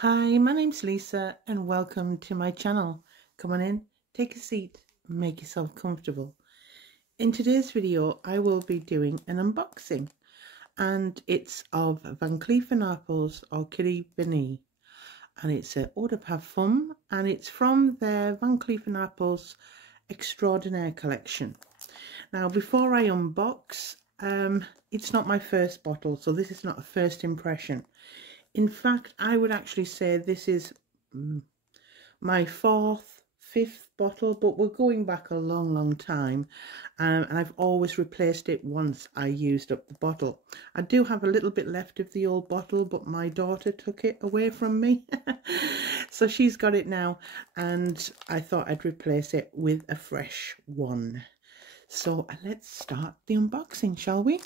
Hi, my name's Lisa and welcome to my channel. Come on in, take a seat, make yourself comfortable. In today's video I will be doing an unboxing and it's of Van Cleef Arpels Orchidee Vanille and it's an eau de parfum and it's from their Van Cleef Arpels Extraordinaire collection. Now before I unbox, it's not my first bottle, so this is not a first impression. In fact, I would actually say this is my fifth bottle, but we're going back a long time, and I've always replaced it once I used up the bottle. I do have a little bit left of the old bottle, but my daughter took it away from me. So she's got it now, and I thought I'd replace it with a fresh one. So let's start the unboxing, shall we?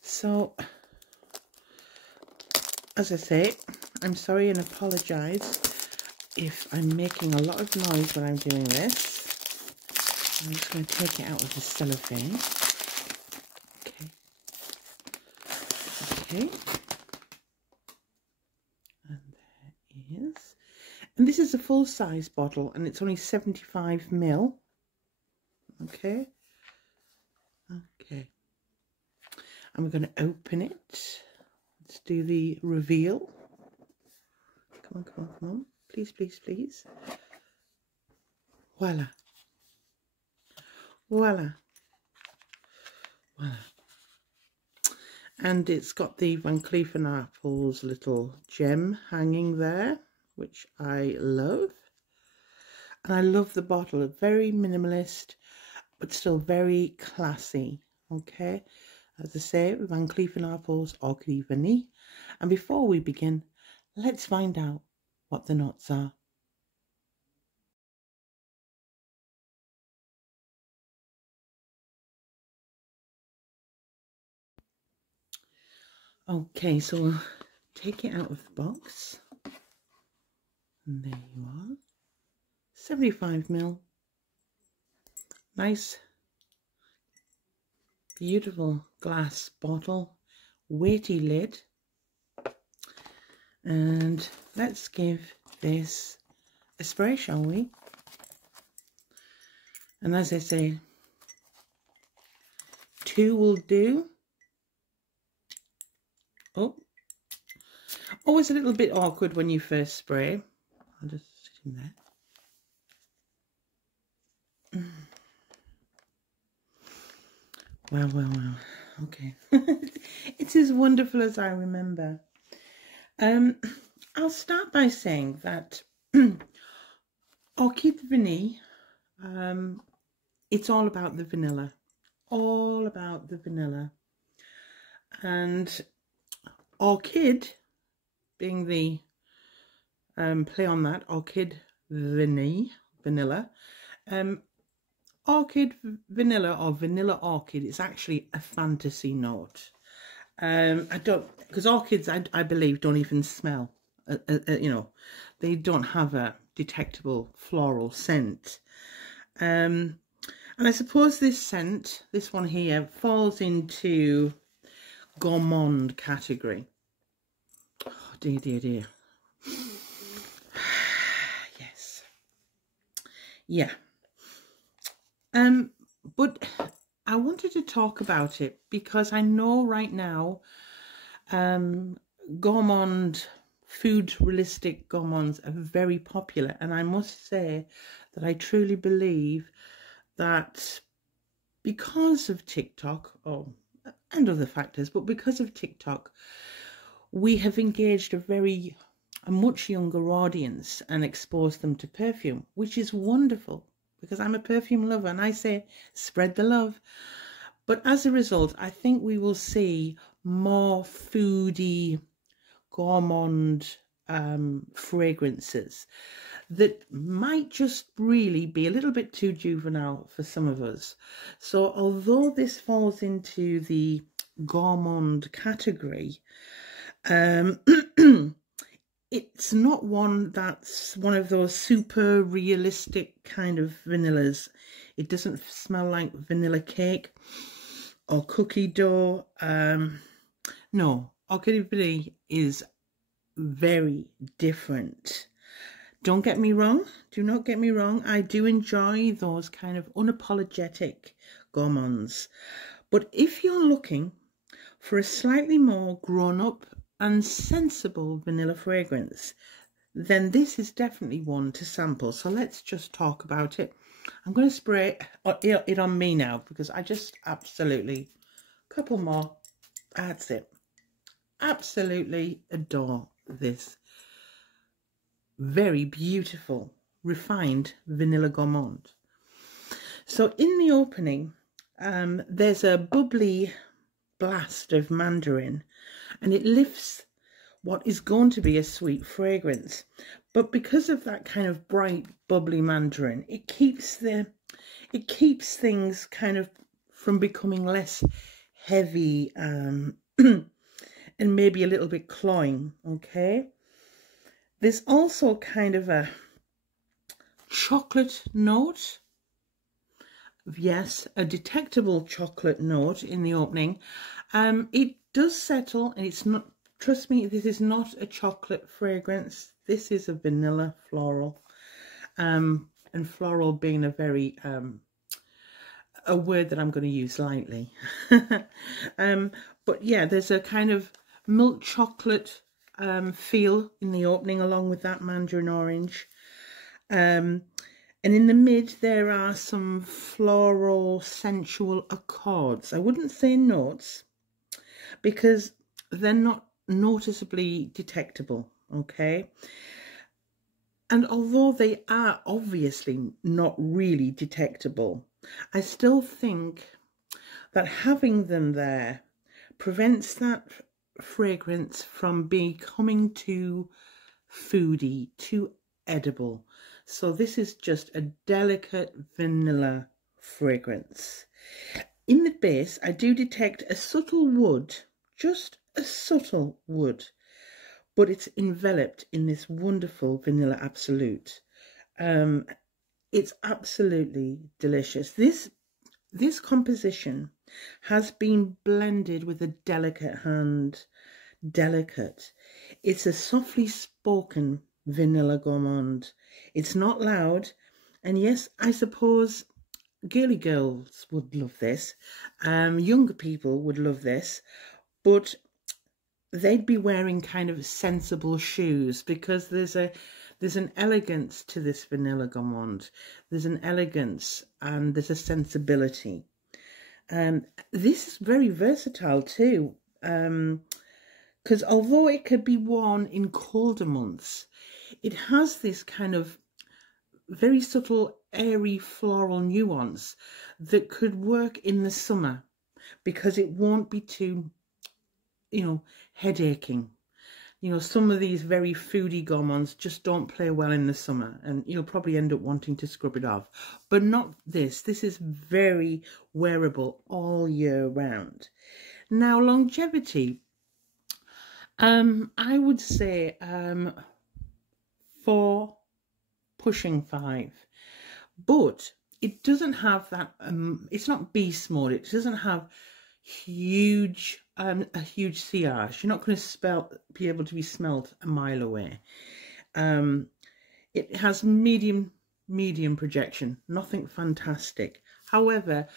So, as I say, I'm sorry and apologise if I'm making a lot of noise when I'm doing this. I'm just going to take it out of the cellophane. Okay. And there is. And this is a full-size bottle and it's only 75 ml. Okay. And we're going to open it. Let's do the reveal. Come on. Please. Voila. And it's got the Van Cleef Arpels little gem hanging there, which I love. And I love the bottle. Very minimalist, but still very classy. Okay. As I say, Van Cleef Arpels Orchidee Vanille. And before we begin, let's find out what the notes are. Okay, so we'll take it out of the box. And there you are. 75 ml. Nice, beautiful glass bottle. Weighty lid. And let's give this a spray, shall we? And as I say, 2 will do. Oh, always a little bit awkward when you first spray. I'll just sit in there. Wow. Okay. It's as wonderful as I remember. I'll start by saying that Orchidee Vanille, it's all about the vanilla. And Orchid, being the play on that, Orchidee Vanilla. Orchid Vanilla or Vanilla Orchid is actually a fantasy note. Because orchids, I believe, don't even smell. You know, they don't have a detectable floral scent. And I suppose this scent, this one here, falls into Gourmand category. Oh, dear. Yes. Yeah. But I wanted to talk about it because I know right now Gourmand, food realistic gourmands are very popular, and I must say that I truly believe that because of TikTok, and other factors, but because of TikTok, we have engaged a much younger audience and exposed them to perfume, which is wonderful. Because I'm a perfume lover and I say spread the love. But as a result, I think we will see more foodie, gourmand fragrances that might just really be a little bit too juvenile for some of us. So although this falls into the gourmand category, it's not one that's one of those super realistic kind of vanillas. It doesn't smell like vanilla cake or cookie dough. No, Orchidee Vanille is very different. Don't get me wrong, do not get me wrong, I do enjoy those kind of unapologetic gourmands. But if you're looking for a slightly more grown-up and sensible vanilla fragrance, then this is definitely one to sample. So let's just talk about it. I'm going to spray it on me now because I just absolutely, a couple more, that's it. Absolutely adore this very beautiful, refined vanilla gourmand. So in the opening, there's a bubbly blast of mandarin, and it lifts what is going to be a sweet fragrance. But because of that kind of bright, bubbly mandarin, it keeps things kind of from becoming less heavy and maybe a little bit cloying. Okay. There's also kind of a chocolate note. Yes, a detectable chocolate note in the opening. It does settle, and it's not, trust me, this is not a chocolate fragrance. This is a vanilla floral. And floral being a very, a word that I'm going to use lightly. But yeah, there's a kind of milk chocolate feel in the opening, along with that mandarin orange. And in the mid there are some floral sensual accords. I wouldn't say notes because they're not noticeably detectable, okay? And although they are obviously not really detectable, I still think that having them there prevents that fragrance from becoming too foody, too edible. So this is just a delicate vanilla fragrance. In the base, I do detect a subtle wood, just a subtle wood, but it's enveloped in this wonderful vanilla absolute. It's absolutely delicious. This composition has been blended with a delicate hand. Delicate. It's a softly spoken vanilla gourmand. It's not loud, and yes, I suppose girly girls would love this. Younger people would love this, but they'd be wearing kind of sensible shoes because there's an elegance to this vanilla gourmand. There's an elegance and there's a sensibility. This is very versatile too, because although it could be worn in colder months, it has this kind of very subtle, airy floral nuance that could work in the summer because it won't be too, head-aching. Some of these very foodie gourmands just don't play well in the summer, and you'll probably end up wanting to scrub it off. But not this. This is very wearable all year round. Now, longevity. I would say 4, pushing 5. But it doesn't have that, it's not beast mode. It doesn't have huge a huge sillage. You're not going to be able to be smelled a mile away. It has medium projection, nothing fantastic. However,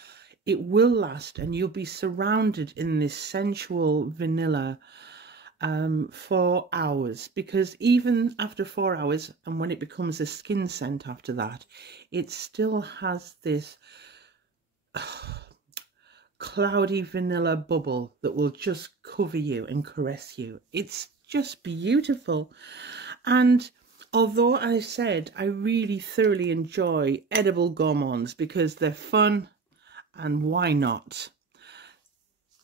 it will last, and you'll be surrounded in this sensual vanilla for hours, because even after 4 hours, and when it becomes a skin scent after that, it still has this cloudy vanilla bubble that will just cover you and caress you. It's just beautiful. And although I said I really thoroughly enjoy edible gourmands because they're fun, and why not,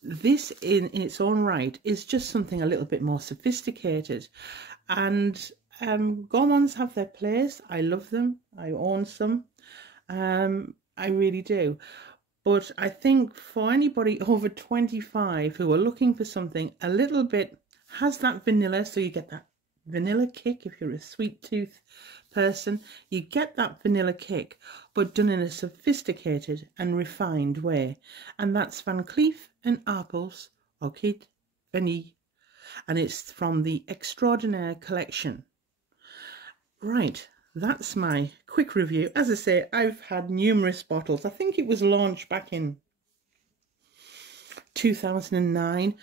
this in its own right is just something a little bit more sophisticated. And gourmands have their place. I love them. I own some. I really do. But I think for anybody over 25 who are looking for something a little bit, has that vanilla, so you get that vanilla kick. If you're a sweet tooth person, you get that vanilla kick, but done in a sophisticated and refined way. And that's Van Cleef and Arpels Orchidee Vanille. and it's from the Extraordinaire collection. Right, that's my quick review. As I say, I've had numerous bottles. I think it was launched back in 2009,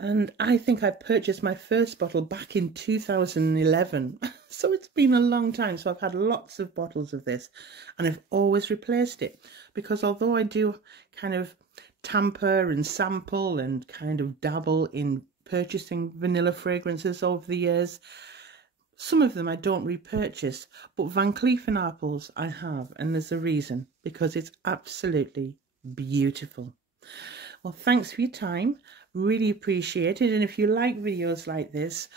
and I think I purchased my first bottle back in 2011. So it's been a long time. So I've had lots of bottles of this, and I've always replaced it, because although I do kind of tamper and sample and kind of dabble in purchasing vanilla fragrances over the years, some of them I don't repurchase, but Van Cleef and Arpels I have, and there's a reason, because it's absolutely beautiful. Well, thanks for your time, really appreciate it. And if you like videos like this,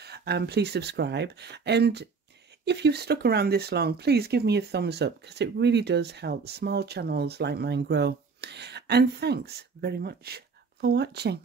please subscribe. And if you've stuck around this long, please give me a thumbs up, because it really does help small channels like mine grow. And thanks very much for watching.